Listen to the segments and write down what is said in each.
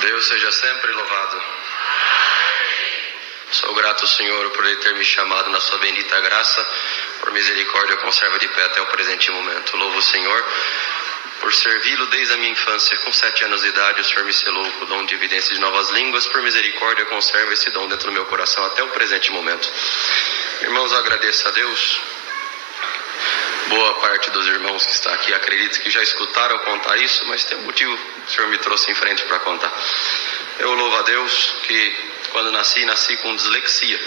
Deus seja sempre louvado. Sou grato ao Senhor por Ele ter me chamado na sua bendita graça. Por misericórdia conserva de pé até o presente momento. Louvo o Senhor por servi-lo desde a minha infância. Com 7 anos de idade o Senhor me selou com o dom de evidência de novas línguas. Por misericórdia conserva esse dom dentro do meu coração até o presente momento. Irmãos, eu agradeço a Deus. Boa parte dos irmãos que está aqui acredito que já escutaram contar isso, mas tem um motivo que o Senhor me trouxe em frente para contar. Eu louvo a Deus que quando nasci com dislexia.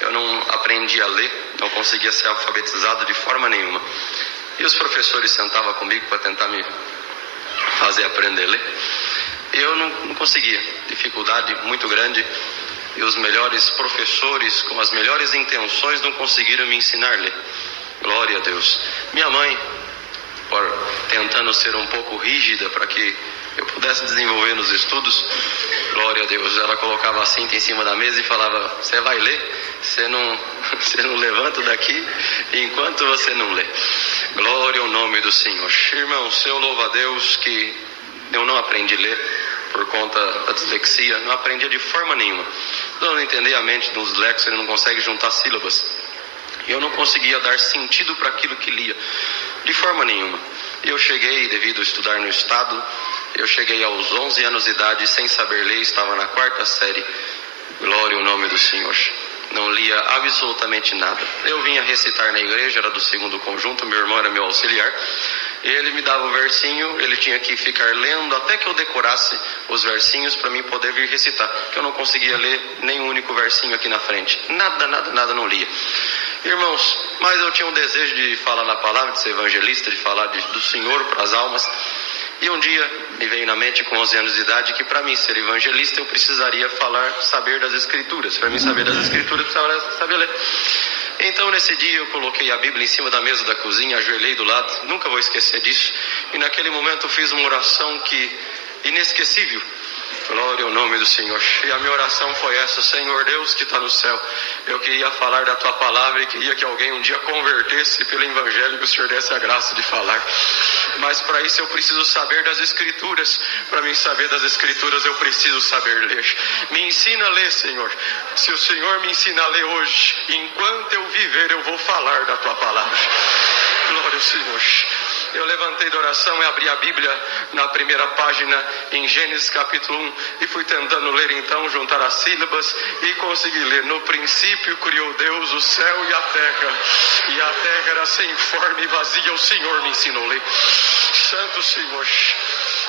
Eu não aprendi a ler, não conseguia ser alfabetizado de forma nenhuma. E os professores sentavam comigo para tentar me fazer aprender a ler. E eu não conseguia, dificuldade muito grande. E os melhores professores, com as melhores intenções, não conseguiram me ensinar a ler. Glória a Deus. Minha mãe, tentando ser um pouco rígida para que eu pudesse desenvolver nos estudos, glória a Deus, ela colocava a cinta em cima da mesa e falava: você vai ler, você não levanta daqui enquanto você não lê. Glória ao nome do Senhor. Irmãos, eu louvo a Deus que eu não aprendi a ler por conta da dislexia, não aprendia de forma nenhuma. Eu não entender a mente dos dislexos, ele não consegue juntar sílabas. Eu não conseguia dar sentido para aquilo que lia, de forma nenhuma. Eu cheguei, devido a estudar no estado, eu cheguei aos 11 anos de idade sem saber ler, estava na 4ª série. Glória ao nome do Senhor. Não lia absolutamente nada. Eu vinha recitar na igreja, era do 2º conjunto, meu irmão era meu auxiliar. Ele me dava o versinho, ele tinha que ficar lendo até que eu decorasse os versinhos para mim poder vir recitar. Porque eu não conseguia ler nem um único versinho aqui na frente. Nada não lia. Irmãos, mas eu tinha um desejo de falar na palavra, de ser evangelista, de falar do Senhor para as almas. E um dia me veio na mente, com 11 anos de idade, que para mim ser evangelista eu precisaria saber das Escrituras. Para mim saber das Escrituras eu precisava saber ler. Então nesse dia eu coloquei a Bíblia em cima da mesa da cozinha, ajoelhei do lado, nunca vou esquecer disso. E naquele momento eu fiz uma oração inesquecível. Glória ao nome do Senhor. E a minha oração foi essa: Senhor Deus que está no céu, eu queria falar da tua palavra e queria que alguém um dia convertesse pelo evangelho, que o Senhor desse a graça de falar. Mas para isso eu preciso saber das Escrituras. Para mim saber das Escrituras eu preciso saber ler. Me ensina a ler, Senhor. Se o Senhor me ensina a ler hoje, enquanto eu viver eu vou falar da tua palavra. Glória ao Senhor. Eu levantei da oração e abri a Bíblia na primeira página, em Gênesis capítulo 1, e fui tentando ler então, juntar as sílabas, e consegui ler: no princípio criou Deus o céu e a terra era sem forma e vazia, o Senhor me ensinou a ler. Santo Senhor.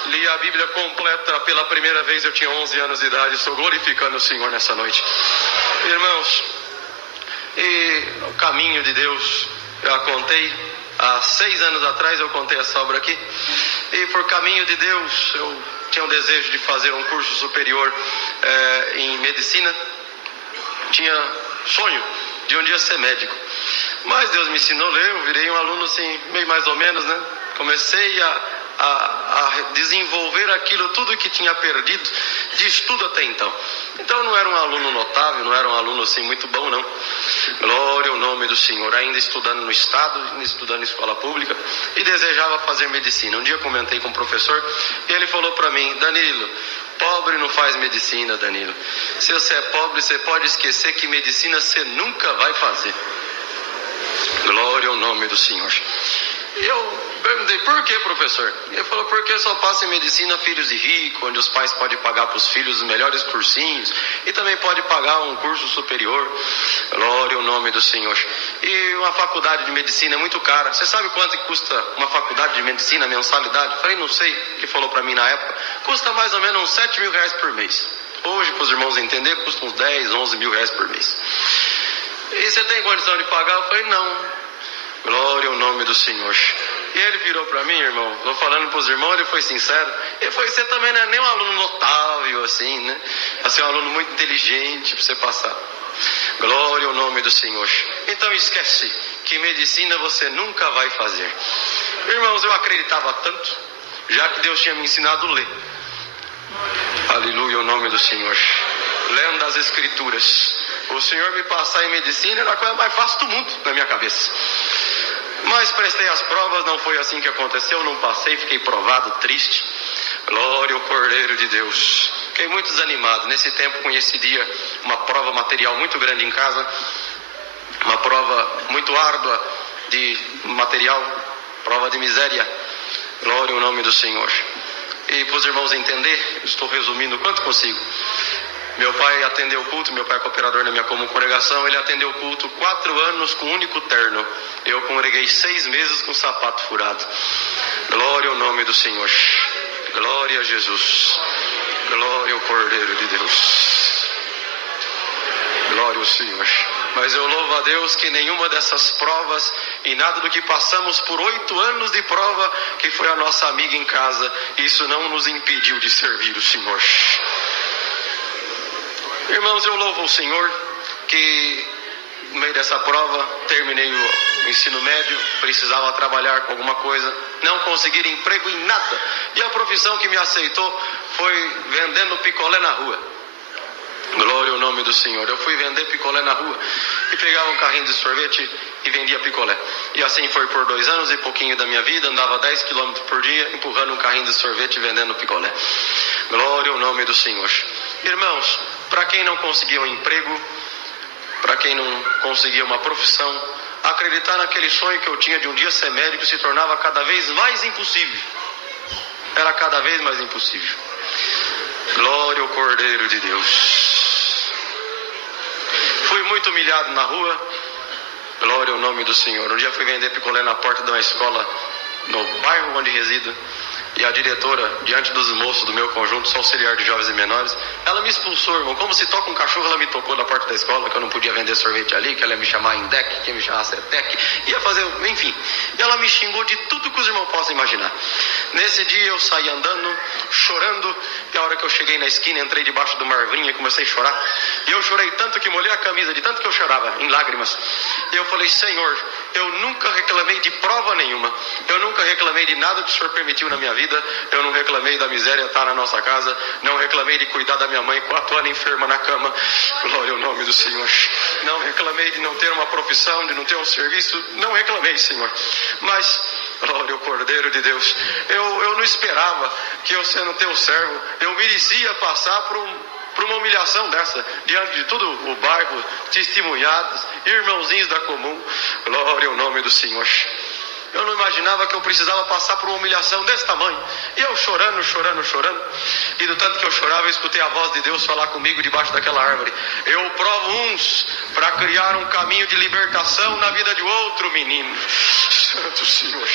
Li a Bíblia completa pela primeira vez, eu tinha 11 anos de idade, estou glorificando o Senhor nessa noite. Irmãos, e o caminho de Deus, eu a contei. Há 6 anos atrás eu contei essa obra aqui. E por caminho de Deus eu tinha um desejo de fazer um curso superior em medicina. Tinha sonho de um dia ser médico. Mas Deus me ensinou a ler, eu virei um aluno assim, meio mais ou menos, né? Comecei a desenvolver aquilo tudo que tinha perdido de estudo até então. Então eu não era um aluno notável, não era um aluno assim muito bom, não. Glória ao nome do Senhor. Ainda estudando no estado, estudando em escola pública, e desejava fazer medicina. Um dia eu comentei com o professor e ele falou para mim: Danilo, pobre não faz medicina, Danilo. Se você é pobre, você pode esquecer que medicina você nunca vai fazer. Glória ao nome do Senhor. Eu perguntei: por que, professor? Ele falou: porque só passa em medicina filhos de rico, onde os pais podem pagar para os filhos os melhores cursinhos, e também pode pagar um curso superior. Glória ao nome do Senhor. E uma faculdade de medicina é muito cara. Você sabe quanto que custa uma faculdade de medicina, mensalidade? Eu falei: não sei. Ele falou para mim na época: custa mais ou menos uns 7 mil reais por mês. Hoje, para os irmãos entenderem, custa uns 10, 11 mil reais por mês. E você tem condição de pagar? Eu falei: não. Glória ao nome do Senhor. E ele virou para mim, irmão, estou falando para os irmãos, ele foi sincero. Ele falou: você também não é nem um aluno notável assim, né? Você é um aluno muito inteligente para você passar. Glória ao nome do Senhor. Então esquece que medicina você nunca vai fazer. Irmãos, eu acreditava tanto, já que Deus tinha me ensinado a ler. Aleluia, o nome do Senhor. Lendo as Escrituras. O Senhor me passar em medicina era a coisa mais fácil do mundo na minha cabeça. Mas prestei as provas, não foi assim que aconteceu, não passei, fiquei provado, triste. Glória ao Cordeiro de Deus. Fiquei muito desanimado. Nesse tempo coincidia uma prova material muito grande em casa, uma prova muito árdua de material, prova de miséria. Glória ao nome do Senhor. E para os irmãos entender, estou resumindo o quanto consigo. Meu pai atendeu o culto, meu pai é cooperador na minha comum congregação, ele atendeu o culto 4 anos com um único terno. Eu congreguei 6 meses com sapato furado. Glória ao nome do Senhor. Glória a Jesus. Glória ao Cordeiro de Deus. Glória ao Senhor. Mas eu louvo a Deus que nenhuma dessas provas e nada do que passamos por 8 anos de prova, que foi a nossa amiga em casa, isso não nos impediu de servir o Senhor. Irmãos, eu louvo o Senhor que no meio dessa prova terminei o ensino médio, precisava trabalhar com alguma coisa, não consegui emprego em nada, e a profissão que me aceitou foi vendendo picolé na rua. Glória ao nome do Senhor. Eu fui vender picolé na rua e pegava um carrinho de sorvete e vendia picolé. E assim foi por 2 anos e pouquinho da minha vida. Andava 10 km por dia empurrando um carrinho de sorvete e vendendo picolé. Glória ao nome do Senhor. Irmãos, para quem não conseguia um emprego, para quem não conseguia uma profissão, acreditar naquele sonho que eu tinha de um dia ser médico se tornava cada vez mais impossível. Era cada vez mais impossível. Glória ao Cordeiro de Deus. Fui muito humilhado na rua. Glória ao nome do Senhor. Um dia fui vender picolé na porta de uma escola no bairro onde resido. E a diretora, diante dos moços do meu conjunto, sou auxiliar de jovens e menores, ela me expulsou, irmão. Como se toca um cachorro, ela me tocou na porta da escola, que eu não podia vender sorvete ali, que ela ia me chamar em DEC, que ia me chamar CETEC, ia fazer, enfim. E ela me xingou de tudo que os irmãos possam imaginar. Nesse dia eu saí andando, chorando, e a hora que eu cheguei na esquina, entrei debaixo de uma arvrinha e comecei a chorar. E eu chorei tanto que molhei a camisa, de tanto que eu chorava, em lágrimas. E eu falei, Senhor, eu nunca reclamei de prova nenhuma, eu nunca reclamei de nada que o Senhor permitiu na minha vida. Eu não reclamei da miséria estar na nossa casa, não reclamei de cuidar da minha mãe 4 anos enferma na cama, glória ao nome do Senhor. Não reclamei de não ter uma profissão, de não ter um serviço, não reclamei, Senhor. Mas, glória ao Cordeiro de Deus, eu não esperava que eu, sendo teu servo, eu merecia passar por uma humilhação dessa, diante de todo o bairro, testemunhados, irmãozinhos da comum, glória ao nome do Senhor. Eu não imaginava que eu precisava passar por uma humilhação desse tamanho. E eu chorando. E do tanto que eu chorava, eu escutei a voz de Deus falar comigo debaixo daquela árvore. Eu provo uns para criar um caminho de libertação na vida de outro menino. Santo Senhor.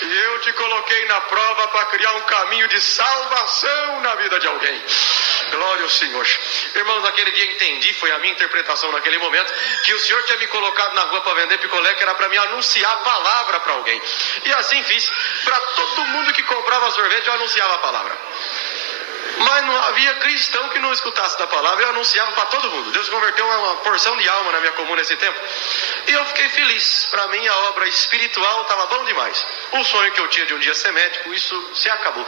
E eu te coloquei na prova para criar um caminho de salvação na vida de alguém. Glória ao Senhor. Irmãos, naquele dia entendi, foi a minha interpretação naquele momento, que o Senhor tinha me colocado na rua para vender picolé, que era para me anunciar a palavra para alguém. E assim fiz. Para todo mundo que comprava sorvete, eu anunciava a palavra. Mas não havia cristão que não escutasse da palavra, eu anunciava para todo mundo. Deus converteu uma porção de alma na minha comuna nesse tempo. E eu fiquei feliz. Para mim a obra espiritual estava bom demais. O sonho que eu tinha de um dia ser médico, isso se acabou.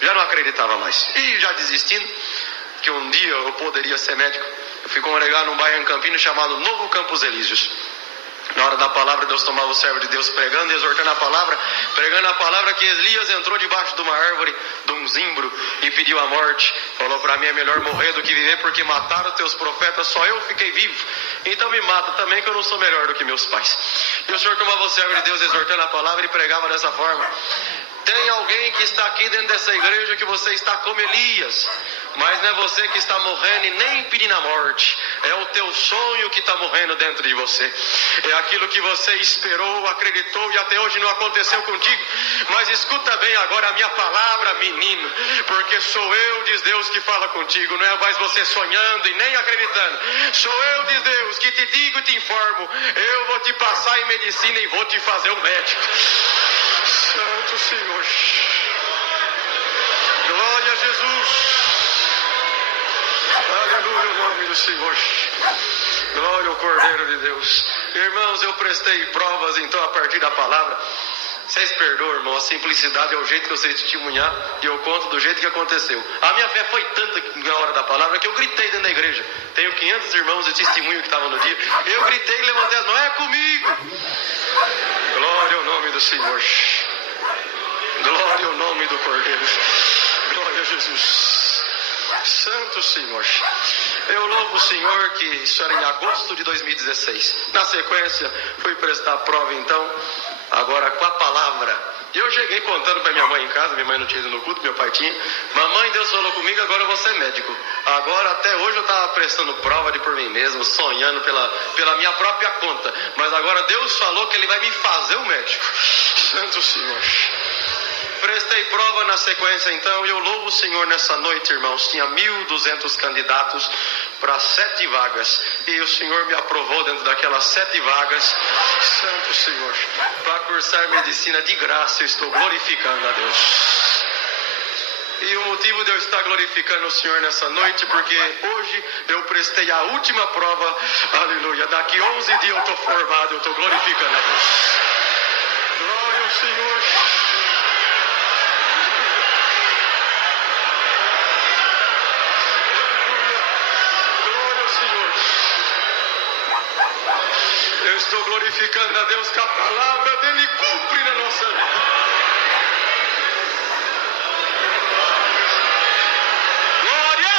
Já não acreditava mais. E já desistindo, que um dia eu poderia ser médico, eu fui congregar num bairro em Campinas chamado Novo Campos Elíseos. Na hora da palavra, Deus tomava o servo de Deus pregando e exortando a palavra, pregando a palavra, que Elias entrou debaixo de uma árvore, de um zimbro, e pediu a morte. Falou, para mim é melhor morrer do que viver, porque mataram os teus profetas, só eu fiquei vivo. Então me mata também, que eu não sou melhor do que meus pais. E o Senhor tomava o servo de Deus exortando a palavra e pregava dessa forma. Tem alguém que está aqui dentro dessa igreja que você está como Elias, mas não é você que está morrendo e nem pedindo a morte, é o teu sonho que está morrendo dentro de você, é aquilo que você esperou, acreditou e até hoje não aconteceu contigo. Mas escuta bem agora a minha palavra, menino, porque sou eu, diz Deus, que fala contigo, não é mais você sonhando e nem acreditando, sou eu, diz Deus, que te digo e te informo, eu vou te passar em medicina e vou te fazer um médico. Santo Senhor, glória a Jesus, aleluia, o nome do Senhor, glória ao Cordeiro de Deus. Irmãos, eu prestei provas então a partir da palavra. Vocês perdoam, irmão, a simplicidade é o jeito que eu sei testemunhar e eu conto do jeito que aconteceu. A minha fé foi tanta na hora da palavra que eu gritei dentro da igreja. Tenho 500 irmãos de testemunho que estavam no dia. Eu gritei e levantei as mãos, é comigo. Glória ao nome do Senhor. Glória ao nome do Cordeiro. Glória a Jesus. Santo Senhor. Eu louvo o Senhor que isso era em agosto de 2016. Na sequência, fui prestar a prova então, agora com a palavra. E eu cheguei contando para minha mãe em casa, minha mãe não tinha ido no culto, meu pai tinha. Mamãe, Deus falou comigo, agora eu vou ser médico. Agora, até hoje eu estava prestando prova de por mim mesmo, sonhando pela minha própria conta. Mas agora Deus falou que Ele vai me fazer um médico. Santo Senhor. Prestei prova na sequência então, e eu louvo o Senhor nessa noite, irmãos. Tinha 1.200 candidatos para 7 vagas, e o Senhor me aprovou dentro daquelas 7 vagas. Santo Senhor, para cursar medicina de graça. Eu estou glorificando a Deus. E o motivo de eu estar glorificando o Senhor nessa noite, porque hoje eu prestei a última prova, aleluia. Daqui 11 dias eu estou formado, eu estou glorificando a Deus. Glória ao Senhor. Eu estou glorificando a Deus que a palavra dele cumpre na nossa vida. Glória!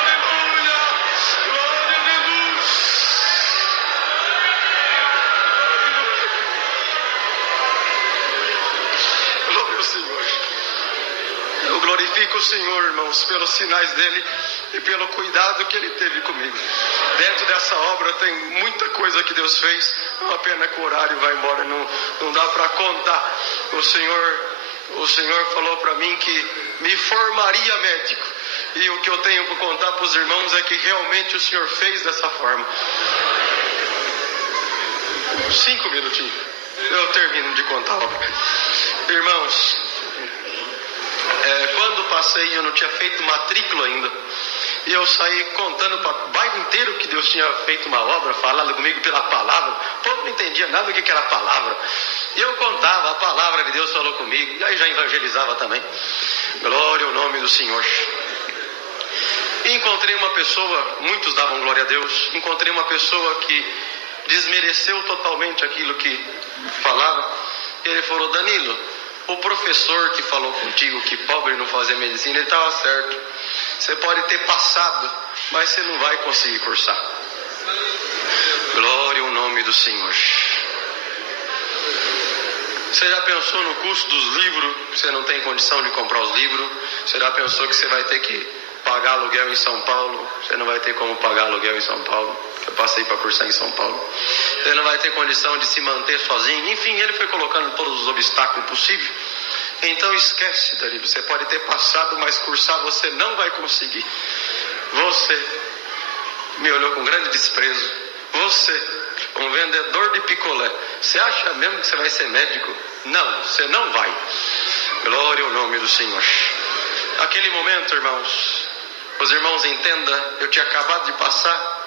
Aleluia! Glória a Deus! Glória ao Senhor. Eu glorifico o Senhor, irmãos, pelos sinais dele e pelo cuidado que ele teve comigo. Dentro dessa obra tem muita coisa que Deus fez. É uma pena que o horário vai embora, não dá para contar. O Senhor falou para mim que me formaria médico. E o que eu tenho para contar para os irmãos é que realmente o Senhor fez dessa forma. 5 minutinhos, eu termino de contar a obra. Irmãos, quando passei, eu não tinha feito matrícula ainda. E eu saí contando para o bairro inteiro que Deus tinha feito uma obra, falando comigo pela palavra. O povo não entendia nada do que era a palavra. E eu contava, a palavra de Deus falou comigo. E aí já evangelizava também. Glória ao nome do Senhor. E encontrei uma pessoa, muitos davam glória a Deus. Encontrei uma pessoa que desmereceu totalmente aquilo que falava. E ele falou: Danilo, o professor que falou contigo que pobre não fazia medicina, ele estava certo. Você pode ter passado, mas você não vai conseguir cursar. Glória ao nome do Senhor. Você já pensou no custo dos livros? Você não tem condição de comprar os livros? Você já pensou que você vai ter que pagar aluguel em São Paulo? Você não vai ter como pagar aluguel em São Paulo. Eu passei para cursar em São Paulo. Você não vai ter condição de se manter sozinho. Enfim, ele foi colocando todos os obstáculos possíveis. Então esquece, Danilo. Você pode ter passado, mas cursar você não vai conseguir. Você me olhou com grande desprezo. Você, um vendedor de picolé, você acha mesmo que você vai ser médico? Não, você não vai. Glória ao nome do Senhor. Naquele momento, irmãos, os irmãos entendam, eu tinha acabado de passar,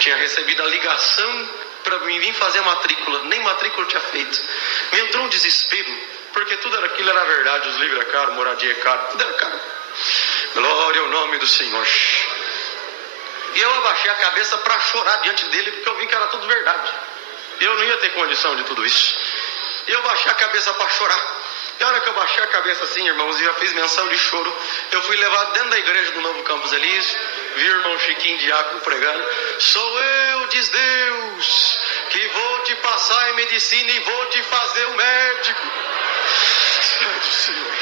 tinha recebido a ligação para mim vir fazer a matrícula, nem matrícula eu tinha feito. Me entrou um desespero, porque tudo aquilo era verdade, os livros eram caros, moradia é caro, tudo era caro. Glória ao nome do Senhor. E eu abaixei a cabeça para chorar diante dele, porque eu vi que era tudo verdade. Eu não ia ter condição de tudo isso. E eu baixei a cabeça para chorar. E a hora que eu baixei a cabeça assim, irmãos, e eu fiz menção de choro, eu fui levado dentro da igreja do Novo Campos Elísio, vi o irmão Chiquinho Diácono pregando: sou eu, diz Deus, que vou te passar em medicina e vou te fazer um médico. Santo Senhor.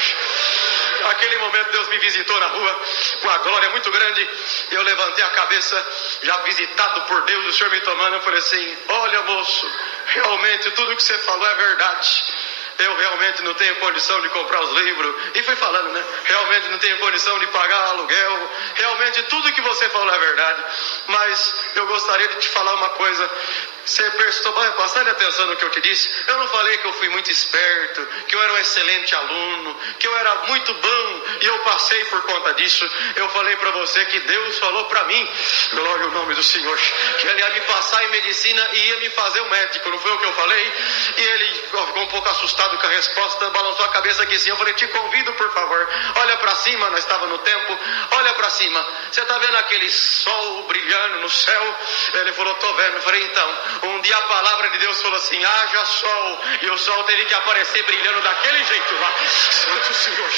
Naquele momento Deus me visitou na rua com uma glória muito grande. Eu levantei a cabeça, já visitado por Deus, o Senhor me tomando. Eu falei assim: olha, moço, realmente tudo que você falou é verdade. Eu realmente não tenho condição de comprar os livros. E fui falando, né? Realmente não tenho condição de pagar aluguel. Realmente tudo que você falou é verdade. Mas eu gostaria de te falar uma coisa. Você prestou bastante atenção no que eu te disse. Eu não falei que eu fui muito esperto, que eu era um excelente aluno, que eu era muito bom e eu passei por conta disso. Eu falei para você que Deus falou para mim, glória ao nome do Senhor, que ele ia me passar em medicina e ia me fazer um médico. Não foi o que eu falei? E ele ficou um pouco assustado. preocupado com a resposta, balançou a cabeça que sim. Eu falei, te convido, por favor, olha para cima. Nós estávamos no templo, olha para cima. Você está vendo aquele sol brilhando no céu? Ele falou, tô vendo. Eu falei, então, um dia a palavra de Deus falou assim, haja sol. E o sol teve que aparecer brilhando daquele jeito lá. Santo Senhor,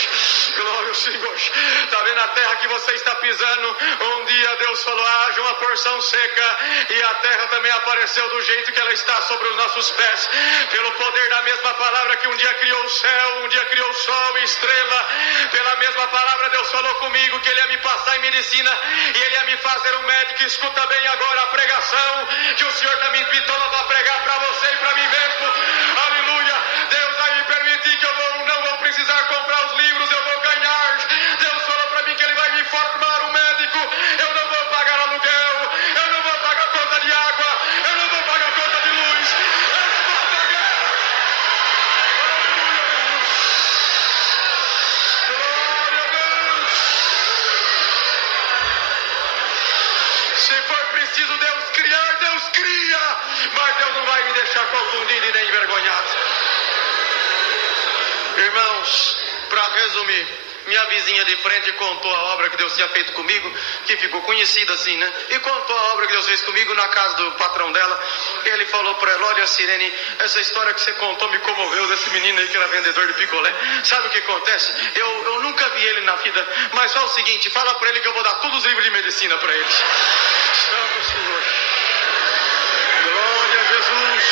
glória ao Senhor. Está vendo a terra que você está pisando? Um dia Deus falou, haja uma porção seca. E a terra também apareceu do jeito que ela está sobre os nossos pés. Pelo poder da mesma palavra que um dia criou o céu, um dia criou o sol e estrela. Pela mesma palavra Deus falou comigo que Ele ia me passar em medicina e Ele ia me fazer um médico. Escuta bem agora a pregação que o Senhor está me invitando para pregar para você e para mim mesmo. Aleluia. Deus vai me permitir que eu não vou precisar comprar os livros, eu vou ganhar. Deus falou para mim que Ele vai me formar um médico. Eu não vou pagar aluguel, eu não vou pagar conta de água, eu não vou pagar conta de luz. Se for preciso Deus criar, Deus cria. Mas Deus não vai me deixar confundido e nem envergonhado. Irmãos, para resumir, minha vizinha de frente contou a obra que Deus tinha feito comigo, que ficou conhecida assim, né? E contou a obra que Deus fez comigo na casa do patrão dela. Ele falou para ela, olha Sirene, essa história que você contou me comoveu, desse menino aí que era vendedor de picolé. Sabe o que acontece? Eu nunca vi ele na vida, mas só o seguinte, fala para ele que eu vou dar todos os livros de medicina para ele. Santo Senhor. Glória a Jesus.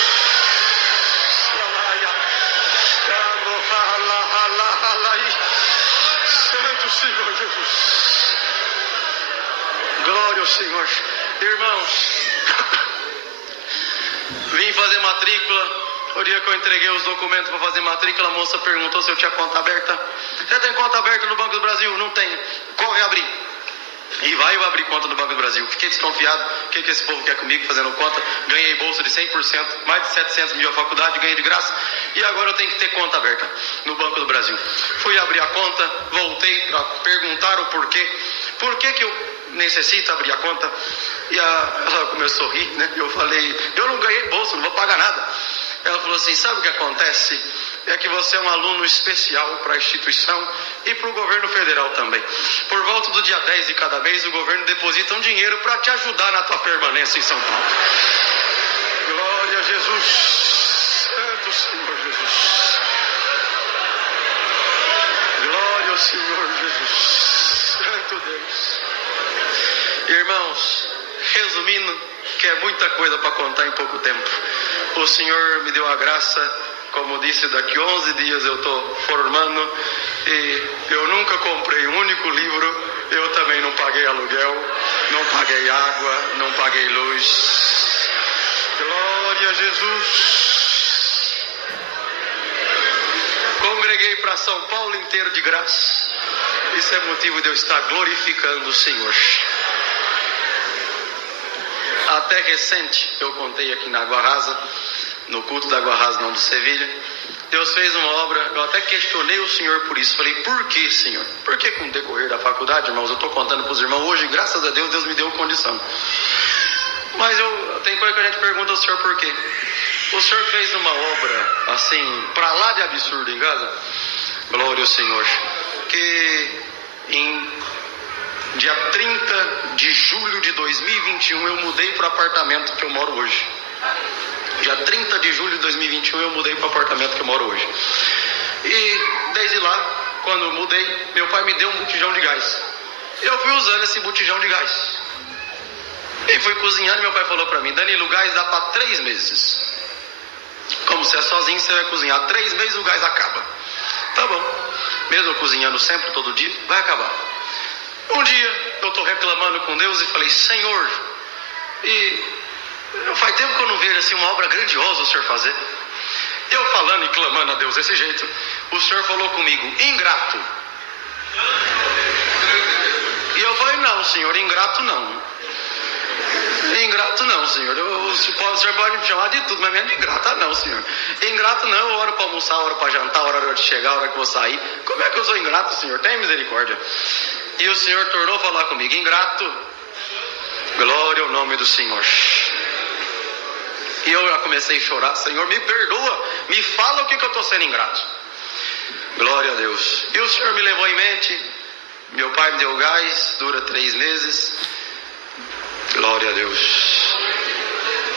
Santo Senhor Jesus. Glória ao Senhor. Irmãos, vim fazer matrícula. O dia que eu entreguei os documentos para fazer matrícula, a moça perguntou se eu tinha conta aberta. Você tem conta aberta no Banco do Brasil? Não tenho. Corre abrir. E vai eu abrir conta no Banco do Brasil. Fiquei desconfiado. O que esse povo quer comigo fazendo conta? Ganhei bolsa de 100%, mais de 700 mil a faculdade, ganhei de graça. E agora eu tenho que ter conta aberta no Banco do Brasil. Fui abrir a conta, voltei para perguntar o porquê. Por que eu necessito abrir a conta? E ela começou a rir, né? Eu falei, eu não ganhei bolsa, não vou pagar nada. Ela falou assim, sabe o que acontece? É que você é um aluno especial para a instituição e para o governo federal também. Por volta do dia 10 de cada mês, o governo deposita um dinheiro para te ajudar na tua permanência em São Paulo. Glória a Jesus. Santo Senhor Jesus. Glória ao Senhor Jesus. Santo Deus. Irmãos, resumindo, que é muita coisa para contar em pouco tempo. O Senhor me deu a graça, como disse, daqui 11 dias eu estou formando e eu nunca comprei um único livro, eu também não paguei aluguel, não paguei água, não paguei luz. Glória a Jesus. Congreguei para São Paulo inteiro de graça. Isso é motivo de eu estar glorificando o Senhor. Até recente, eu contei aqui na Água Rasa, no culto da Água Rasa, não do Sevilha, Deus fez uma obra, eu até questionei o Senhor por isso, falei, por que, Senhor? Porque com o decorrer da faculdade, irmãos, eu estou contando para os irmãos, hoje, graças a Deus, Deus me deu condição. Mas tem coisa que a gente pergunta ao Senhor por quê. O Senhor fez uma obra, assim, para lá de absurdo em casa, glória ao Senhor, que em dia 30 de julho de 2021 eu mudei para o apartamento que eu moro hoje. Dia 30 de julho de 2021 eu mudei para o apartamento que eu moro hoje. E desde lá, quando eu mudei, meu pai me deu um botijão de gás. Eu fui usando esse botijão de gás. E fui cozinhando e meu pai falou para mim, Danilo, o gás dá para 3 meses. Como você é sozinho, você vai cozinhar 3 meses, o gás acaba. Tá bom. Mesmo cozinhando sempre, todo dia, vai acabar. Um dia eu estou reclamando com Deus e falei, Senhor, faz tempo que eu não vejo assim uma obra grandiosa o Senhor fazer. Eu falando e clamando a Deus desse jeito, o Senhor falou comigo, ingrato. E eu falei, não, Senhor, ingrato não. Ingrato não, Senhor. O Senhor pode me chamar de tudo, mas mesmo de ingrato, não, Senhor. Ingrato não, eu oro para almoçar, hora para jantar, hora de chegar, hora que eu vou sair. Como é que eu sou ingrato, Senhor? Tenha misericórdia. E o Senhor tornou a falar comigo, ingrato, glória ao nome do Senhor. E eu já comecei a chorar. Senhor, me perdoa, me fala o que eu estou sendo ingrato. Glória a Deus. E o Senhor me levou em mente. Meu pai me deu gás, dura 3 meses. Glória a Deus.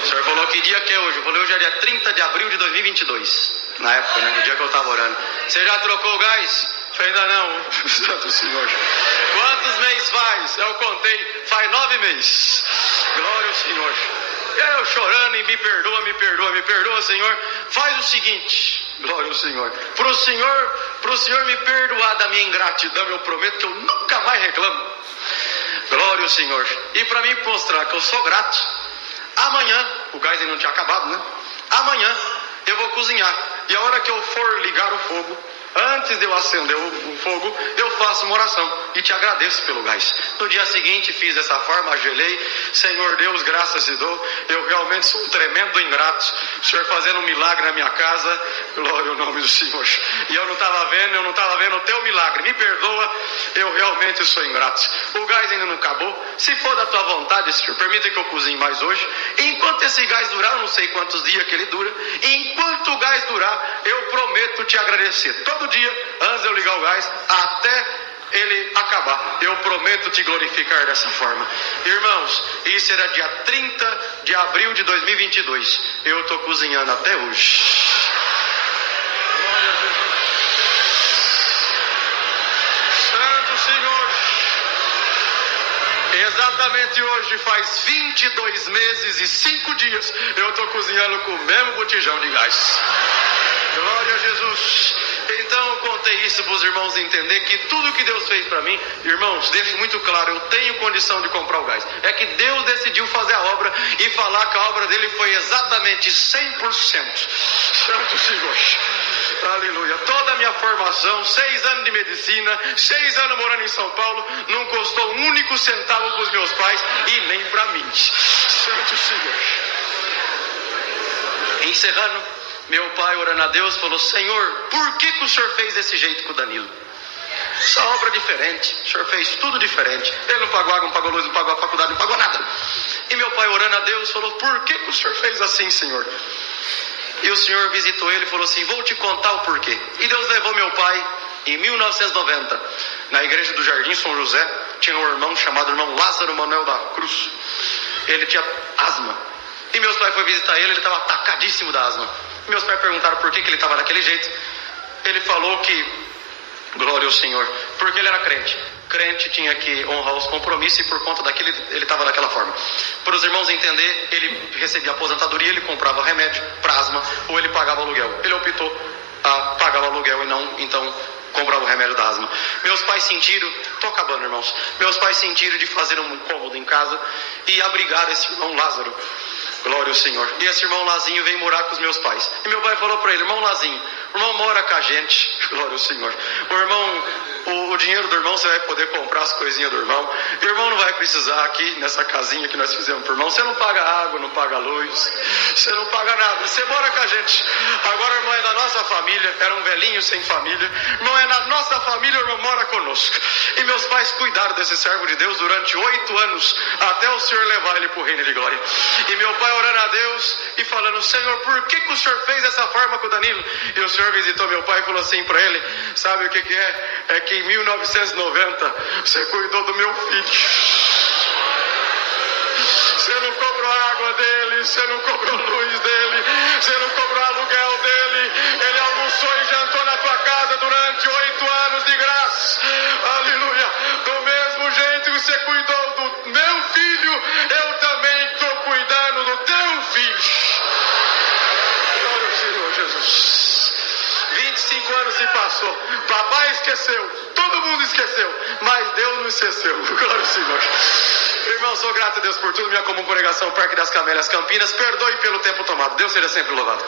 O Senhor falou que dia que é hoje? Eu falei, hoje é dia 30 de abril de 2022. Na época, né? No dia que eu estava orando. Você já trocou o gás? Eu falei, ainda não. Santo Senhor. Quantos meses faz? Eu contei. Faz 9 meses. Glória ao Senhor. E aí eu chorando e me perdoa, Senhor. Faz o seguinte. Glória ao Senhor. Para o Senhor me perdoar da minha ingratidão, eu prometo que eu nunca mais reclamo. Glória ao Senhor. E para mim mostrar que eu sou grato, amanhã, o gás ainda não tinha acabado, né? Amanhã eu vou cozinhar. E a hora que eu for ligar o fogo, antes de eu acender o fogo, eu faço uma oração e te agradeço pelo gás. No dia seguinte fiz dessa forma, ajoelhei. Senhor Deus, graças te dou. Eu realmente sou um tremendo ingrato. O Senhor fazendo um milagre na minha casa. Glória ao nome do Senhor. E eu não estava vendo o teu milagre. Me perdoa, eu realmente sou ingrato. O gás ainda não acabou. Se for da tua vontade, Senhor, permita que eu cozinhe mais hoje. Enquanto esse gás durar, eu não sei quantos dias que ele dura. Enquanto o gás durar, eu prometo te agradecer. Todo dia, antes de eu ligar o gás, até ele acabar, eu prometo te glorificar dessa forma. Irmãos, isso era dia 30 de abril de 2022. Eu estou cozinhando até hoje. Glória a Deus. Santo Senhor. Exatamente hoje faz 22 meses e 5 dias eu estou cozinhando com o mesmo botijão de gás. Glória a Jesus. Então eu contei isso para os irmãos entender que tudo que Deus fez para mim, irmãos, deixo muito claro, eu tenho condição de comprar o gás. É que Deus decidiu fazer a obra e falar que a obra dele foi exatamente 100%. Santo Senhor. Aleluia. Toda a minha formação, 6 anos de medicina, 6 anos morando em São Paulo, não custou um único centavo para os meus pais e nem para mim. Santo Senhor. Encerrando, meu pai, orando a Deus, falou, Senhor, por que o Senhor fez desse jeito com o Danilo? Essa obra diferente, o Senhor fez tudo diferente. Ele não pagou água, não pagou luz, não pagou a faculdade, não pagou nada. E meu pai, orando a Deus, falou, por que o Senhor fez assim, Senhor? E o Senhor visitou ele e falou assim, vou te contar o porquê. E Deus levou meu pai, em 1990, na igreja do Jardim São José, tinha um irmão chamado irmão Lázaro Manuel da Cruz. Ele tinha asma. E meus pais foram visitar ele estava atacadíssimo da asma. Meus pais perguntaram por que ele estava daquele jeito. Ele falou que, glória ao Senhor, porque ele era crente. Crente tinha que honrar os compromissos e por conta daquilo ele estava daquela forma. Para os irmãos entender, ele recebia aposentadoria, ele comprava remédio para asma ou ele pagava aluguel. Ele optou a pagar o aluguel e não, então, comprava o remédio da asma. Meus pais sentiram, estou acabando, irmãos, meus pais sentiram de fazer um cômodo em casa e abrigar esse irmão Lázaro. Glória ao Senhor. E esse irmão Lazinho veio morar com os meus pais. E meu pai falou para ele, irmão Lazinho, o irmão mora com a gente. Glória ao Senhor. O irmão, o dinheiro do irmão, você vai poder comprar as coisinhas do irmão. O irmão não vai precisar aqui, nessa casinha que nós fizemos pro irmão. Você não paga água, não paga luz. Você não paga nada. Você mora com a gente. Agora o irmão é da nossa família. Era um velhinho sem família. O irmão é da nossa família, o irmão mora conosco. E meus pais cuidaram desse servo de Deus durante 8 anos, até o Senhor levar ele pro reino de glória. E meu pai orando a Deus e falando, Senhor, por que o Senhor fez dessa forma com o Danilo? E o Senhor visitou meu pai e falou assim para ele, sabe o que é? É que em 1990 você cuidou do meu filho. Você não cobrou a água dele, você não cobrou a luz dele, você não cobrou o aluguel dele. Ele almoçou e jantou na tua casa durante 8 anos de graça. Aleluia. Do mesmo jeito que você cuidou do meu filho, eu também estou cuidando do teu filho. Glória ao Senhor Jesus. 25 anos se passou, papai esqueceu, todo mundo esqueceu, mas Deus não esqueceu. Glória ao Senhor. Irmão, sou grato a Deus por tudo. Minha comum congregação Parque das Camélias, Campinas, perdoe pelo tempo tomado. Deus seja sempre louvado.